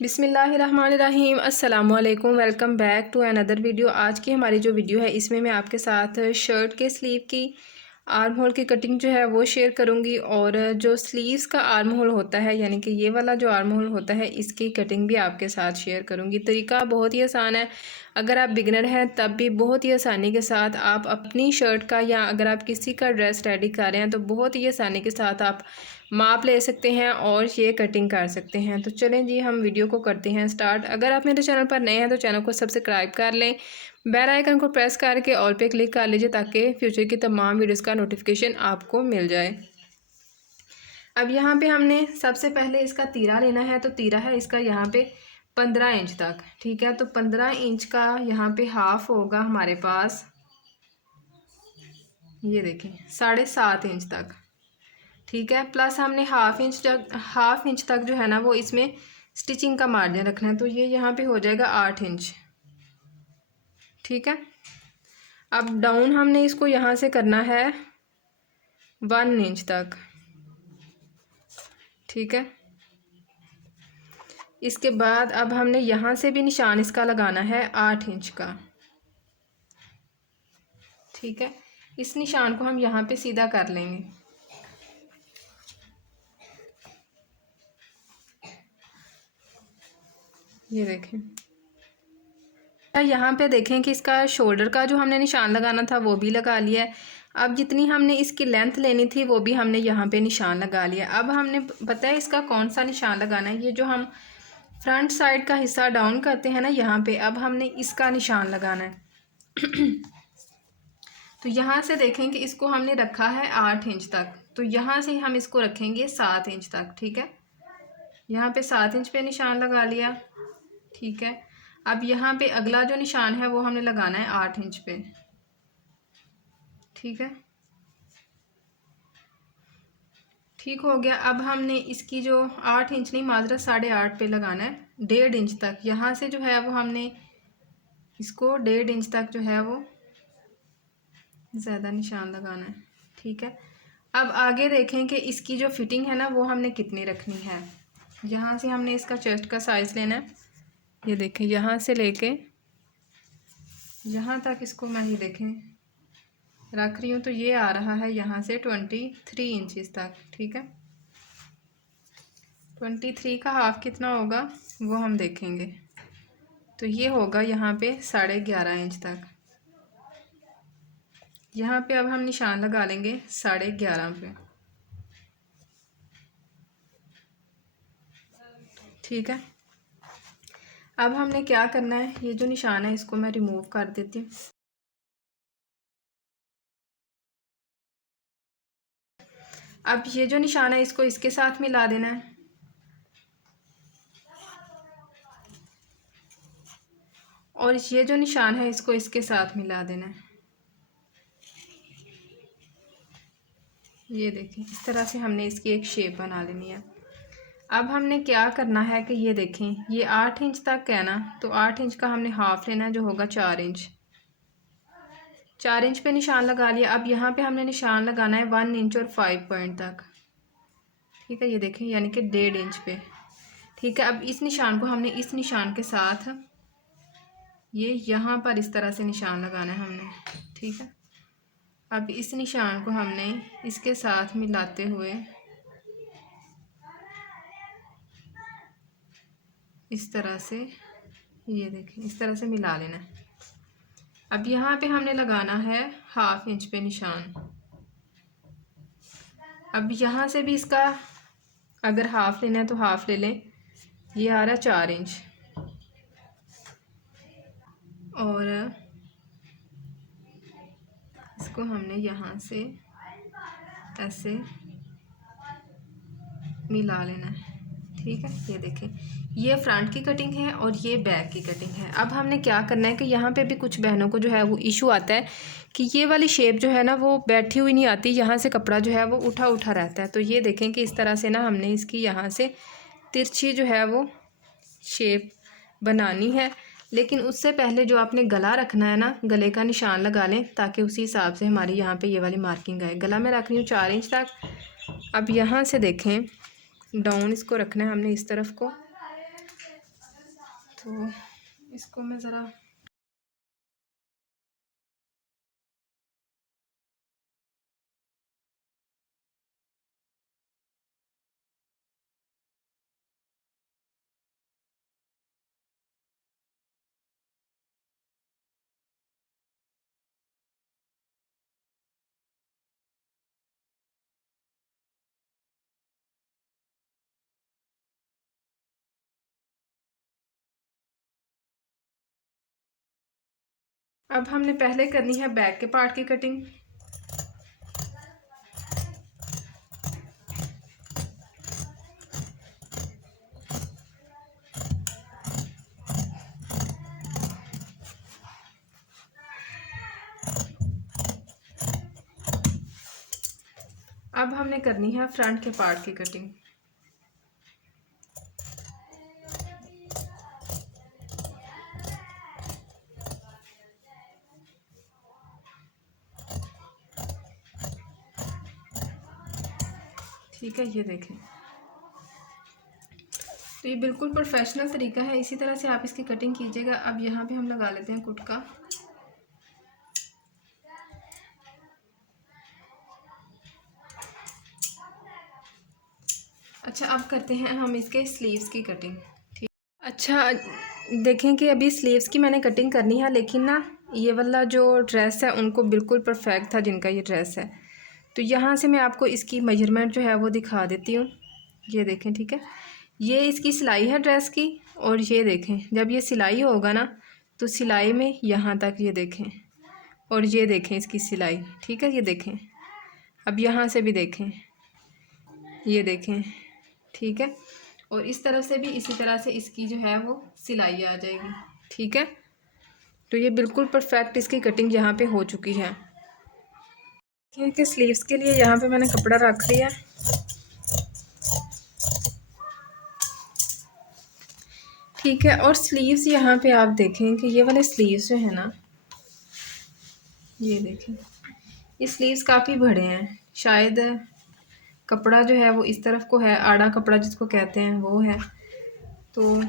बिस्मिल्लाहिर्रहमानिर्रहीम अस्सलामुअलैकुम। Welcome back to another video. आज की हमारी जो वीडियो है इसमें मैं आपके साथ शर्ट के स्लीव की आर्म होल की कटिंग जो है वो शेयर करूंगी और जो स्लीव्स का आर्म होल होता है यानी कि ये वाला जो आर्म होल होता है इसकी कटिंग भी आपके साथ शेयर करूंगी। तरीका बहुत ही आसान है, अगर आप बिगनर हैं तब भी बहुत ही आसानी के साथ आप अपनी शर्ट का या अगर आप किसी का ड्रेस रेडी कर रहे हैं तो बहुत ही आसानी के साथ आप माप ले सकते हैं और ये कटिंग कर सकते हैं। तो चलें जी, हम वीडियो को करते हैं स्टार्ट। अगर आप मेरे चैनल पर नए हैं तो चैनल को सब्सक्राइब कर लें, बेल आइकन को प्रेस करके ऑल पे क्लिक कर लीजिए ताकि फ्यूचर की तमाम वीडियोस का नोटिफिकेशन आपको मिल जाए। अब यहाँ पे हमने सबसे पहले इसका तीरा लेना है, तो तीरा है इसका यहाँ पे 15 इंच तक, ठीक है। तो 15 इंच का यहाँ पे हाफ होगा हमारे पास, ये देखें 7.5 इंच तक, ठीक है। प्लस हमने हाफ इंच तक जो है ना वो इसमें स्टिचिंग का मार्जिन रखना है, तो ये यहाँ पे हो जाएगा 8 इंच, ठीक है। अब डाउन हमने इसको यहाँ से करना है 1 इंच तक, ठीक है। इसके बाद अब हमने यहाँ से भी निशान इसका लगाना है 8 इंच का, ठीक है। इस निशान को हम यहाँ पे सीधा कर लेंगे, ये देखें। यहाँ पे देखें कि इसका शोल्डर का जो हमने निशान लगाना था वो भी लगा लिया है। अब जितनी हमने इसकी लेंथ लेनी थी वो भी हमने यहाँ पे निशान लगा लिया। अब हमने पता है इसका कौन सा निशान लगाना है, ये जो हम फ्रंट साइड का हिस्सा डाउन करते हैं ना यहाँ पे, अब हमने इसका निशान लगाना है। तो यहाँ से देखें कि इसको हमने रखा है 8 इंच तक, तो यहाँ से हम इसको रखेंगे 7 इंच तक, ठीक है। यहाँ पे 7 इंच पे निशान लगा लिया, ठीक है। अब यहाँ पे अगला जो निशान है वो हमने लगाना है 8 इंच पे, ठीक है। ठीक हो गया। अब हमने इसकी जो 8 इंच नहीं माजरा 8.5 पे लगाना है 1.5 इंच तक। यहाँ से जो है वो हमने इसको 1.5 इंच तक जो है वो ज़्यादा निशान लगाना है, ठीक है। अब आगे देखें कि इसकी जो फिटिंग है ना वो हमने कितनी रखनी है। यहाँ से हमने इसका चेस्ट का साइज़ लेना है, ये देखें यहाँ से लेके यहाँ तक इसको मैं ही देखें रख रही हूँ, तो ये आ रहा है यहाँ से 23 इंचज़ तक, ठीक है। 23 का हाफ कितना होगा वो हम देखेंगे, तो ये होगा यहाँ पे 11.5 इंच तक। यहाँ पे अब हम निशान लगा लेंगे 11.5 पे, ठीक है। अब हमने क्या करना है, ये जो निशान है इसको मैं रिमूव कर देती हूँ। अब ये जो निशान है इसको इसके साथ मिला देना है, और ये जो निशान है इसको इसके साथ मिला देना है। ये देखें इस तरह से हमने इसकी एक शेप बना लेनी है। अब हमने क्या करना है कि ये देखें ये 8 इंच तक है ना, तो 8 इंच का हमने हाफ लेना है जो होगा 4 इंच। 4 इंच पे निशान लगा लिया। अब यहाँ पे हमने निशान लगाना है 1 इंच और 5 पॉइंट तक, ठीक है। ये देखें यानी कि 1.5 इंच पे, ठीक है। अब इस निशान को हमने इस निशान के साथ ये यहाँ पर इस तरह से निशान लगाना है हमने, ठीक है। अब इस निशान को हमने इसके साथ मिलाते हुए इस तरह से, ये देखें इस तरह से मिला लेना है। अब यहाँ पे हमने लगाना है हाफ इंच पे निशान। अब यहाँ से भी इसका अगर हाफ लेना है तो हाफ ले लें, ये आ रहा है 4 इंच, और इसको हमने यहाँ से ऐसे मिला लेना है, ठीक है। ये देखें ये फ्रंट की कटिंग है और ये बैक की कटिंग है। अब हमने क्या करना है कि यहाँ पे भी कुछ बहनों को जो है वो इशू आता है कि ये वाली शेप जो है ना वो बैठी हुई नहीं आती, यहाँ से कपड़ा जो है वो उठा उठा रहता है। तो ये देखें कि इस तरह से ना हमने इसकी यहाँ से तिरछी जो है वो शेप बनानी है, लेकिन उससे पहले जो आपने गला रखना है ना, गले का निशान लगा लें ताकि उसी हिसाब से हमारी यहाँ पे ये वाली मार्किंग आए। गला मैं रख रही हूँ 4 इंच तक। अब यहाँ से देखें डाउन इसको रखना है हमने इस तरफ को, तो इसको मैं ज़रा अब हमने पहले करनी है बैक के पार्ट की कटिंग। अब हमने करनी है फ्रंट के पार्ट की कटिंग। ठीक है, ये देखें, तो ये बिल्कुल प्रोफेशनल तरीका है, इसी तरह से आप इसकी कटिंग कीजिएगा। अब यहाँ पे हम लगा लेते हैं कुटका। अच्छा, अब करते हैं हम इसके स्लीव्स की कटिंग। ठीक, अच्छा देखें कि अभी स्लीव्स की मैंने कटिंग करनी है, लेकिन ना ये वाला जो ड्रेस है उनको बिल्कुल परफेक्ट था जिनका ये ड्रेस है। तो यहाँ से मैं आपको इसकी मेजरमेंट जो है वो दिखा देती हूँ। ये देखें, ठीक है, ये इसकी सिलाई है ड्रेस की। और ये देखें, जब ये सिलाई होगा ना तो सिलाई में यहाँ तक ये देखें, और ये देखें इसकी सिलाई। ठीक है, ये देखें, अब यहाँ से भी देखें, ये देखें, ठीक है, और इस तरफ से भी इसी तरह से इसकी जो है वो सिलाई आ जाएगी। ठीक है, तो ये बिल्कुल परफेक्ट इसकी कटिंग यहाँ पे हो चुकी है। ठीक है, स्लीव्स के लिए यहाँ पे मैंने कपड़ा रख दिया। ठीक है, और स्लीव्स यहाँ पे आप देखें कि ये वाले स्लीव्स जो है ना, ये देखें, ये स्लीव्स काफ़ी बड़े हैं। शायद कपड़ा जो है वो इस तरफ को है, आड़ा कपड़ा जिसको कहते हैं वो है। तो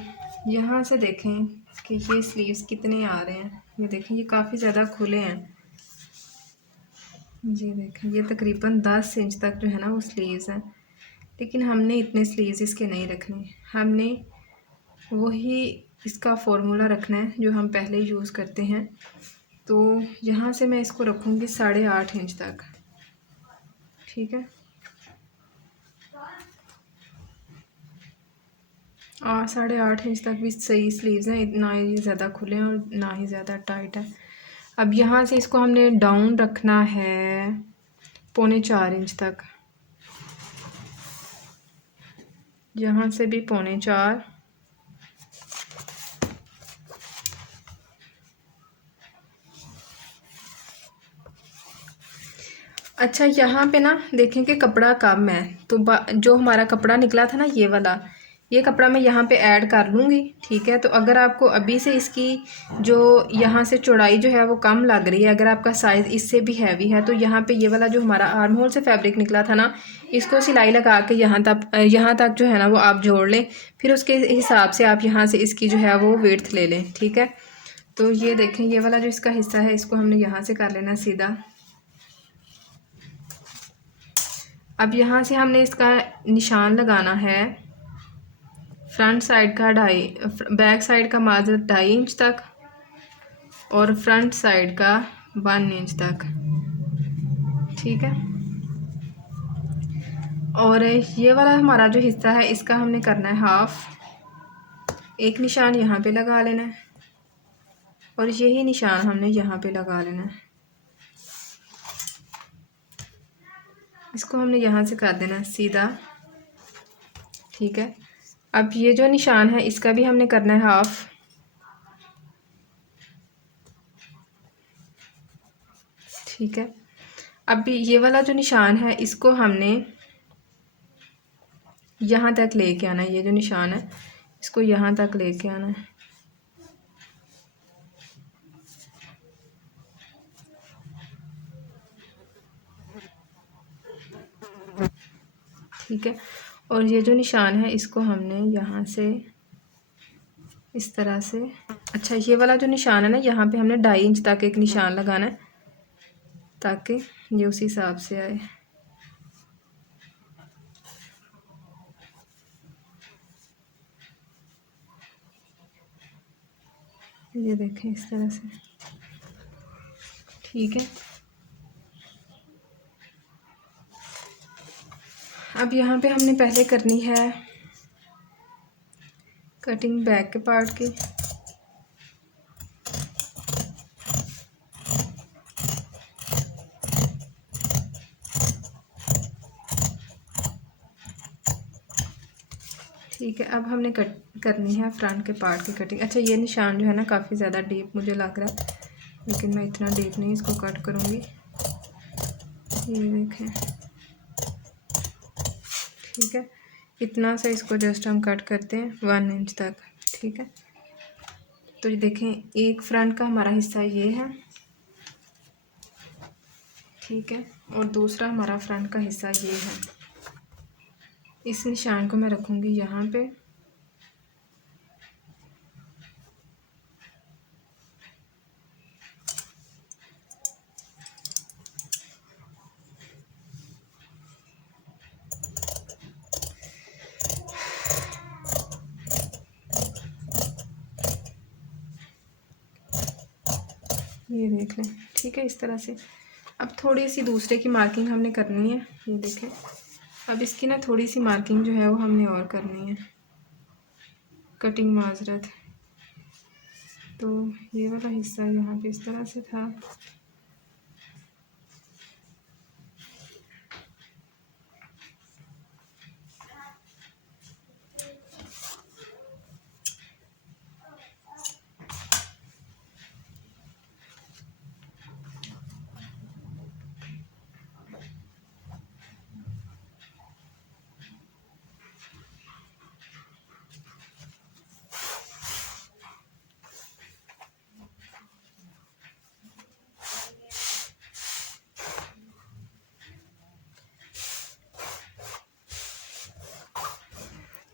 यहाँ से देखें कि ये स्लीव्स कितने आ रहे हैं। ये देखें, ये काफ़ी ज़्यादा खुले हैं। ये देखें, ये तकरीबन 10 इंच तक जो है ना वो स्लीव्स हैं, लेकिन हमने इतने स्लीव्स इसके नहीं रखने। हमने वही इसका फॉर्मूला रखना है जो हम पहले यूज़ करते हैं। तो यहाँ से मैं इसको रखूँगी 8.5 इंच तक। ठीक है, और 8.5 इंच तक भी सही स्लीव्स हैं, ना ही ज़्यादा खुले हैं और ना ही ज़्यादा टाइट है। अब यहाँ से इसको हमने डाउन रखना है 3.25 इंच तक, यहाँ से भी 3.25। अच्छा, यहाँ पे ना देखें कि कपड़ा कम है, तो जो हमारा कपड़ा निकला था ना ये वाला, ये कपड़ा मैं यहाँ पे ऐड कर लूँगी। ठीक है, तो अगर आपको अभी से इसकी जो यहाँ से चौड़ाई जो है वो कम लग रही है, अगर आपका साइज़ इससे भी हैवी है, तो यहाँ पे ये वाला जो हमारा आर्म होल से फैब्रिक निकला था ना, इसको सिलाई लगा के यहाँ तक जो है ना वो आप जोड़ लें। फिर उसके हिसाब से आप यहाँ से इसकी जो है वो विड्थ ले लें। ठीक है, तो ये देखें, ये वाला जो इसका हिस्सा है इसको हमने यहाँ से कर लेना सीधा। अब यहाँ से हमने इसका निशान लगाना है फ्रंट साइड का बैक साइड का माजरत 2.5 इंच तक, और फ्रंट साइड का 1 इंच तक। ठीक है, और ये वाला हमारा जो हिस्सा है इसका हमने करना है हाफ। एक निशान यहाँ पे लगा लेना है, और यही निशान हमने यहाँ पे लगा लेना है। इसको हमने यहाँ से कर देना है सीधा। ठीक है, अब ये जो निशान है इसका भी हमने करना है हाफ। ठीक है, अब ये वाला जो निशान है इसको हमने यहाँ तक लेके आना है। ये जो निशान है इसको यहाँ तक लेके आना है। ठीक है, और ये जो निशान है इसको हमने यहाँ से इस तरह से। अच्छा, ये वाला जो निशान है ना, यहाँ पे हमने 2.5 इंच तक एक निशान लगाना है ताकि ये उसी हिसाब से आए। ये देखें इस तरह से, ठीक है। अब यहाँ पे हमने पहले करनी है कटिंग बैक के पार्ट की। ठीक है, अब हमने करनी है फ्रंट के पार्ट की कटिंग। अच्छा, ये निशान जो है ना काफ़ी ज़्यादा डीप मुझे लग रहा है, लेकिन मैं इतना डीप नहीं इसको कट करूँगी। ये देखें, ठीक है, इतना सा इसको जस्ट हम कट करते हैं 1 इंच तक, ठीक है। तो ये देखें, एक फ्रंट का हमारा हिस्सा ये है, ठीक है, और दूसरा हमारा फ्रंट का हिस्सा ये है। इस निशान को मैं रखूँगी यहाँ पे। ये देख लें, ठीक है, इस तरह से। अब थोड़ी सी दूसरे की मार्किंग हमने करनी है। ये देखें, अब इसकी ना थोड़ी सी मार्किंग जो है वो हमने और करनी है, कटिंग माजरत। तो ये वाला हिस्सा यहाँ पे इस तरह से था।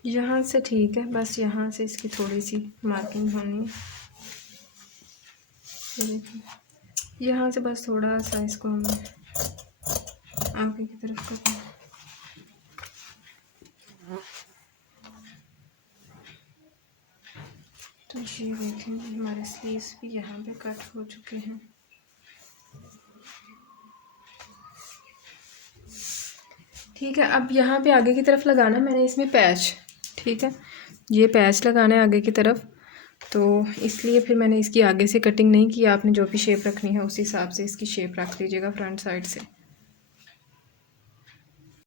यहाँ से ठीक है, बस यहाँ से इसकी थोड़ी सी मार्किंग होनी है। यहाँ से बस थोड़ा सा इसको हमें आगे की तरफ करना है। तो ये देखें, हमारे स्लीव्स भी यहाँ पे कट हो चुके हैं। ठीक है, अब यहाँ पे आगे की तरफ लगाना मैंने इसमें पैच, ठीक है, ये पैच लगाना है आगे की तरफ। तो इसलिए फिर मैंने इसकी आगे से कटिंग नहीं की। आपने जो भी शेप रखनी है उस हिसाब से इसकी शेप रख लीजिएगा फ्रंट साइड से।